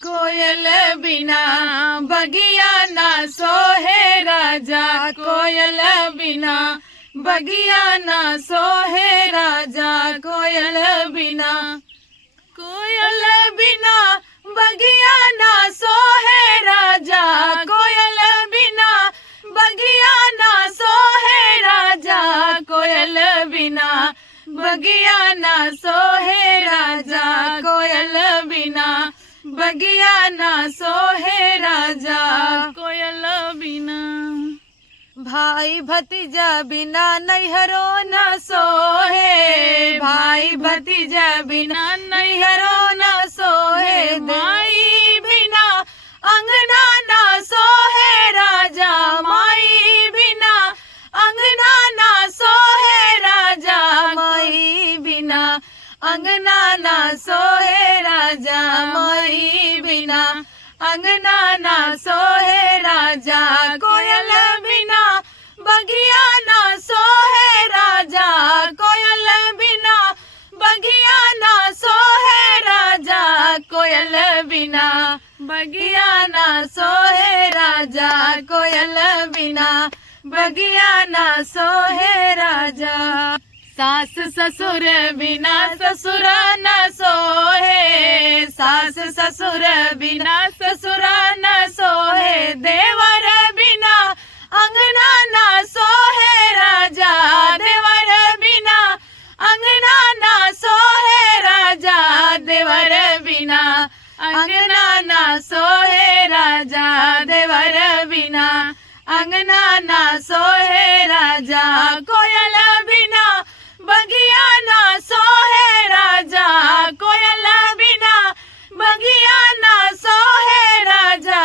कोयल बिना बगिया ना सोहे राजा, कोयल बिना बगिया ना सोहे राजा, कोयल बिना, कोयल बिना बगिया ना सोहे राजा, कोयल बिना बगिया ना सोहे राजा, कोयल बिना बगिया ना सोहे राजा, कोयल बिना बगिया ना सोहे राजा, कोयल बिना। भाई भतीजा बिना नैहरो न सोहे, भाई भतीजा बिना नैहरो न सोहे, माई बिना अंगना ना सोहे राजा, माई बिना अंगना ना सोहे राजा, माई बिना अंगना ना सोहे राजा, माई बिना अंगना ना सोहे राजा, कोयल बिना बगिया ना सोहे राजा, कोयल बिना बगिया ना सोहे राजा, कोयल बिना बगिया ना सोहे राजा, कोयल बिना बगिया ना सोहे राजा। सास ससुर बिना ससुर न सोहे, सास ससुर बिना ससुर न सोहे, देवर बिना अंगना ना सोहे राजा, देवर बिना अंगना ना सोहे राजा, देवर बिना अंगना ना सोहे राजा, देवर बिना अंगना ना सोहे राजा, कोयल बिना बगिया ना सोहे राजा, कोयल बिना बगिया ना सोहे राजा,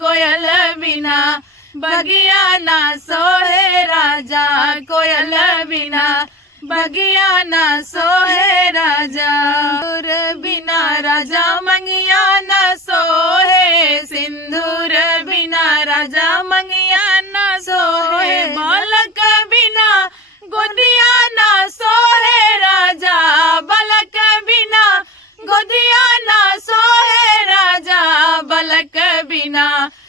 कोयल बिना बगिया ना सोहे राजा, कोयल बिना बगिया ना सोहे राजा। सिंदूर बिना राजा मंगिया ना सोहे, सिंदूर बिना राजा मंगिया ना सोहे, बालक बिना गोदिया ना सोहे राजा, बालक बिना गोदिया ना सोहे राजा, बालक बिना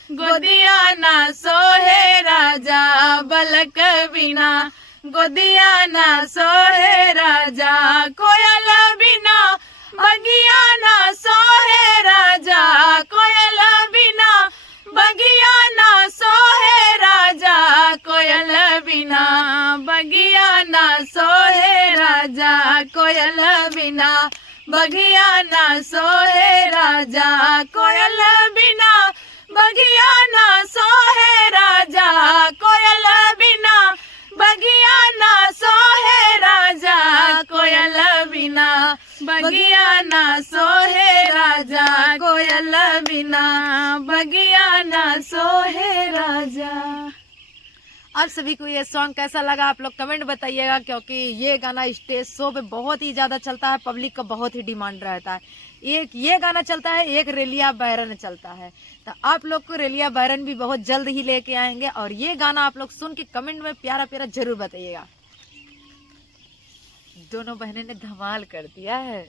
गोदिया ना सोहे राजा, बालक बिना गोदिया ना सोहे राजा, कोयल बिना बगिया ना सोहे राजा, कोयल बिना बगिया ना सोहे राजा, कोयल बिना बगिया ना सोहे राजा, कोयल बिना बगिया ना सोहे राजा, कोयल बिना बगिया ना सोहे राजा, कोयल बिना बगिया ना सोहे राजा, कोयल बिना बगिया ना सोहे राजा, कोयल बिना बगिया ना सोहे राजा। आप सभी को ये सॉन्ग कैसा लगा आप लोग कमेंट बताइएगा, क्योंकि ये गाना स्टेज शो पे बहुत ही ज़्यादा चलता है, पब्लिक का बहुत ही डिमांड रहता है। एक ये गाना चलता है, एक रेलिया बैरन चलता है, तो आप लोग को रेलिया बैरन भी बहुत जल्द ही लेके आएंगे, और ये गाना आप लोग सुन के कमेंट में प्यारा प्यारा जरूर बताइएगा। दोनों बहनें ने धमाल कर दिया है।